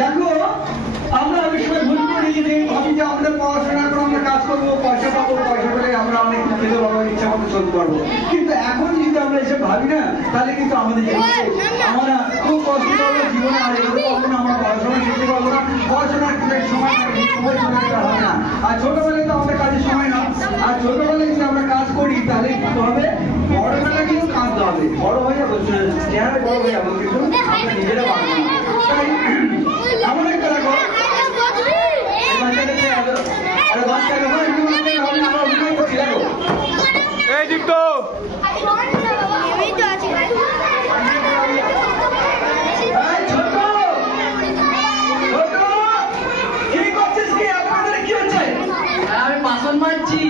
দেখো আমরা অনেক সময় ভুল করি যে ভাবি যে আমাদের পড়াশোনা করে আমরা কাজ করবো, পয়সা পাবো, পয়সা পেলে আমরা অনেক খেতে পাবো, ইচ্ছা মতো চলতে পারবো। কিন্তু এখন যদি আমরা এসে ভাবি না, তাহলে কিন্তু আমাদের আমরা খুব কষ্ট করবো, জীবনে আর এগোতে পারবো না, আমরা পড়াশোনা শিখতে পারবো না, পড়াশোনার সময় চলে গেলে হবে না। আর ছোটবেলায় তো আমাদের কাজের সময় না, আর ছোটবেলায় যদি আমরা কাজ করি তাহলে কি হবে, বড়বেলা কিন্তু কাঁদতে হবে, বড় হয়ে যাবো, চেহারা বড় হয়ে যাবো, কিন্তু আমরা নিজেরা পারবো না। তাই এমন একটা দেখো আমি বাসন মারছি।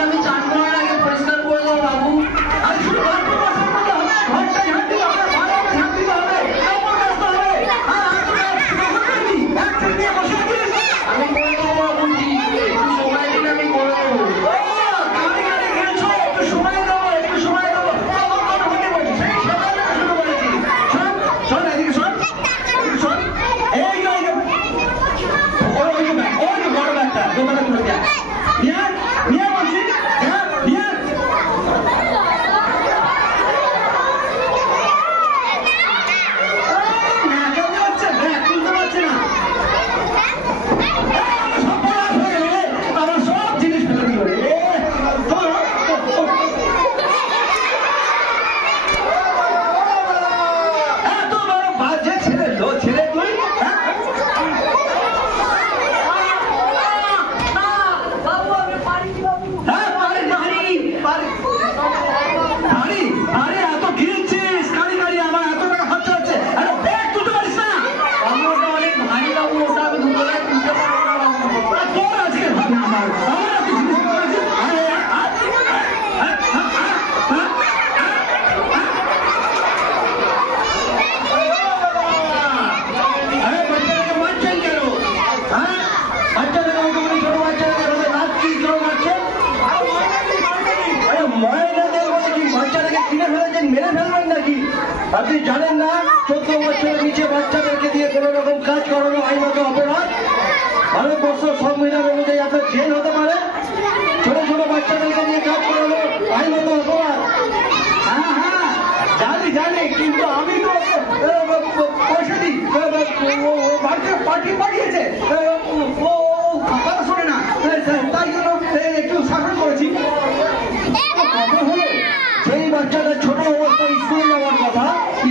আমি চান করার আগে পরিষ্কার করে দেবো বাবু। আপনি জানেন না 14 বছরের নিচে বাচ্চাদেরকে দিয়ে কোন রকম কাজ করানো আইনত অপরাধ। ভারতবর্ষ সংবিধান অনুযায়ী আপনার জেল হতে পারে। ছোট ছোট বাচ্চাদেরকে দিয়ে কাজ করানো আইনত অপরাধ। হ্যাঁ হ্যাঁ জানি জানি, কিন্তু আমি তো পয়সা দিই, পার্টি পাঠিয়েছে, ও কথা শোনে না, তাই জন্য একটু শাসন করেছি। সেই বাচ্চাটা ছোট অবস্থায় স্কুলে যাওয়ার কথা,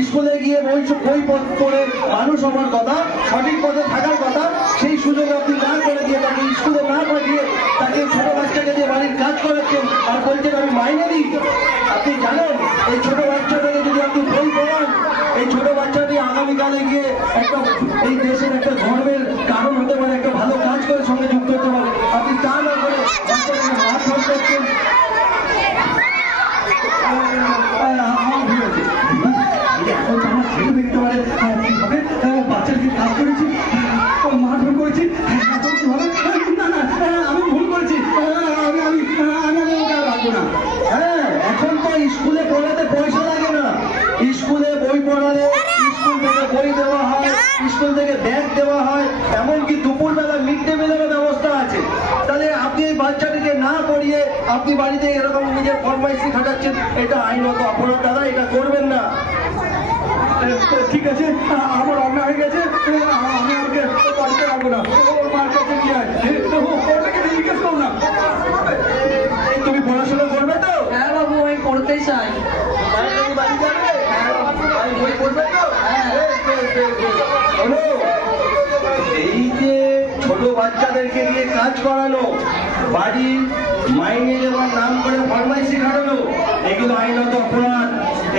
স্কুলে গিয়ে বই পড়ে মানুষ হওয়ার কথা, সঠিক পথে থাকার কথা, সেই সুযোগ আপনি না করে দিয়ে তাকে স্কুলে না পাঠিয়ে তাকে ছোট বাচ্চাকে দিয়ে বাড়ির কাজ করাচ্ছেন আর বলছেন আমি মাইনে দিই। আপনি জানেন এই ছোট বাচ্চাটাকে যদি আপনি বই পড়ান, এই ছোট বাচ্চাটি আগামীকালে গিয়ে একটা এই দেশের একটা ধর্মের কারণ হতে পারে, একটা ভালো কাজ করে সঙ্গে যুক্ত হতে পারে। আপনি তা না করে বাচ্চাটাকে মারধর করছেন। আমার ভুল আছে, এখন তো আমার ছেলে দেখতে পারে কিভাবে বাচ্চাকে কাজ করেছি, মারধর করেছি, এখন কিভাবে না না আমি ভুল করেছি, আমি ওকে রাখবো না। হ্যাঁ এখন তো স্কুলে পড়াতে পয়সা লাগে না, স্কুলে বই পড়ালে স্কুল থেকে বই দেওয়া হয়, স্কুল থেকে ব্যাগ দেওয়া হয়, এমনকি দুপুরবেলা মিড ডে মিলেরও ব্যবস্থা আছে। তাহলে আপনি এই বাচ্চাটিকে না পড়িয়ে আপনি বাড়িতে এরকম নিজের ফরমাইশি খাটাচ্ছেন, এটা আইনত অপরাধ। দাদা এটা করবেন না। ঠিক আছে আমার অন্যায় হয়ে গেছে, আমি আমাকে বাড়িতে রাখবো না, ওর মার কাছে নিয়ে আয়, জিজ্ঞেস করো না। তুমি পড়াশোনা করবে তো? হ্যাঁ বাবু আমি পড়তে চাই। বাড়ি যাবে? বই পড়বে তো? এই যে ছোট বাচ্চাদেরকে দিয়ে কাজ করানো, বাড়ি মাইনে দেওয়ার নাম করে ফরমাইশি খাটানো, এগুলো আইনত অপরাধ।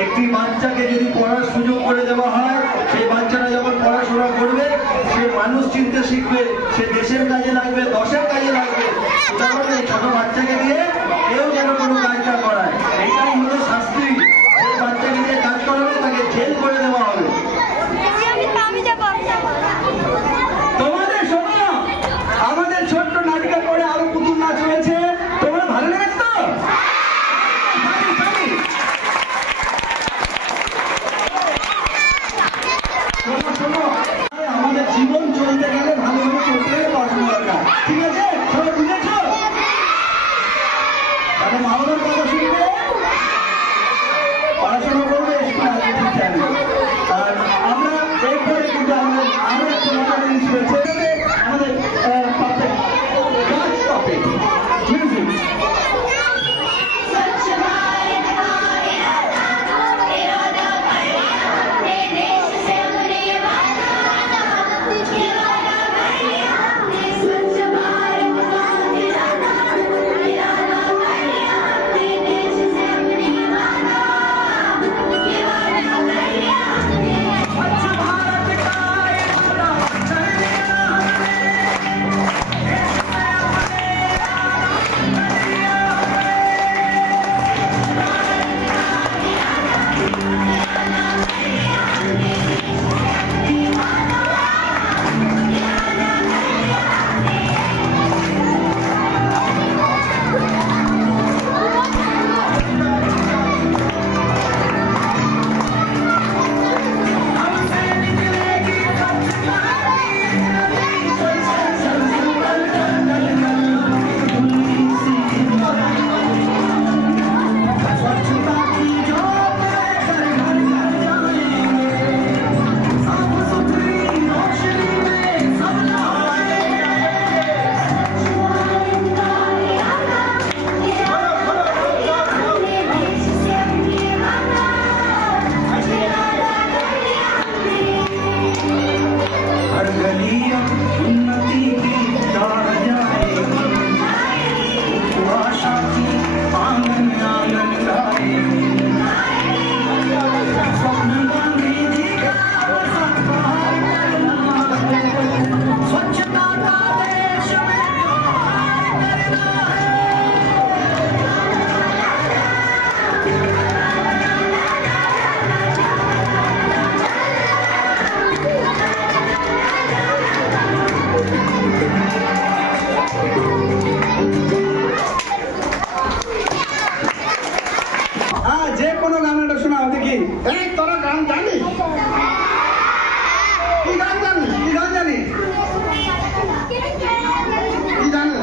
একটি বাচ্চাকে যদি পড়ার সুযোগ করে দেওয়া হয়, সেই বাচ্চারা যখন পড়াশোনা করবে সে মানুষ চিনতে শিখবে, সে দেশের কাজে লাগবে, দশের কাজে লাগবে। সুতরাং এই ছোট বাচ্চাকে দিয়ে কেউ যেন কোনো কাজ না করায়, এটাই হলো শাস্তি। সেই বাচ্চাকে দিয়ে কাজ করাবে তাকে জেল করে দেওয়া হবে। তোমাদের শোনো, আমাদের ছোট্ট নাটিকা করে আরো পুতুল নাচ রয়েছে, যে কোনো গান একটা শোনাও দেখি। এই তোরা গান জানিস? কি গান জানিস? কি গান জানিস? কি জানিস?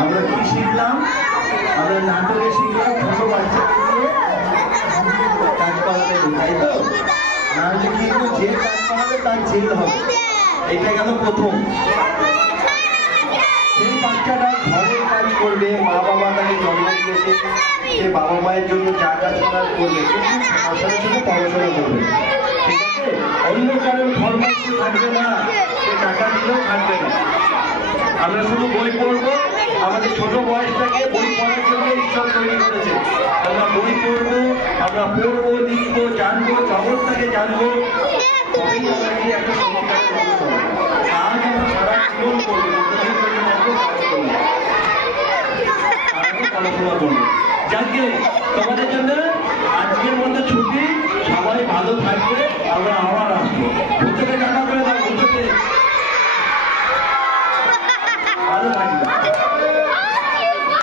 আমরা কি শিখলাম? আমরা নাটকে শিখলাম ছোট বাচ্চাকে দিয়ে কাজ করাতে, তাই তো? না হলে কিন্তু যে কাজ করাবে তার জেল হবে। এটা গেল প্রথম। সেই বাচ্চাটা ঘরের কাজ করবে, মা বাবা তাকে জন্ম দিয়েছে, সে বাবা মায়ের জন্য যা কাজ করার করবে, কিন্তু আসলে শুধু পড়াশোনা করবে, ঠিক আছে? অন্য কারোর ফরমাইশি থাকবে না, সে টাকা দিলেও থাকবে না। আমরা শুধু বই পড়বো। আমাদের ছোট বয়স থেকে বই পড়ার জন্য ঈশ্বর তৈরি করেছে। আমরা বই পড়বো, আমরা পড়বো, লিখবো, জানবো, জগৎটাকে জানবো, তবেই আমরা কি একটা সত্যিকারের মানুষ হবো। আজ আমরা সারা জীবন করবো, যতদিন পর্যন্ত আমরা কাজ করবো, আমরা পড়াশোনা করবো। যাকে তোমাদের জন্য আজকের মধ্যে ছুটি, সবাই ভালো থাকবে। আমরা আবার আসবো। প্রত্যেকে টাকা করে দাও, প্রত্যেকে ভালো থাকবে।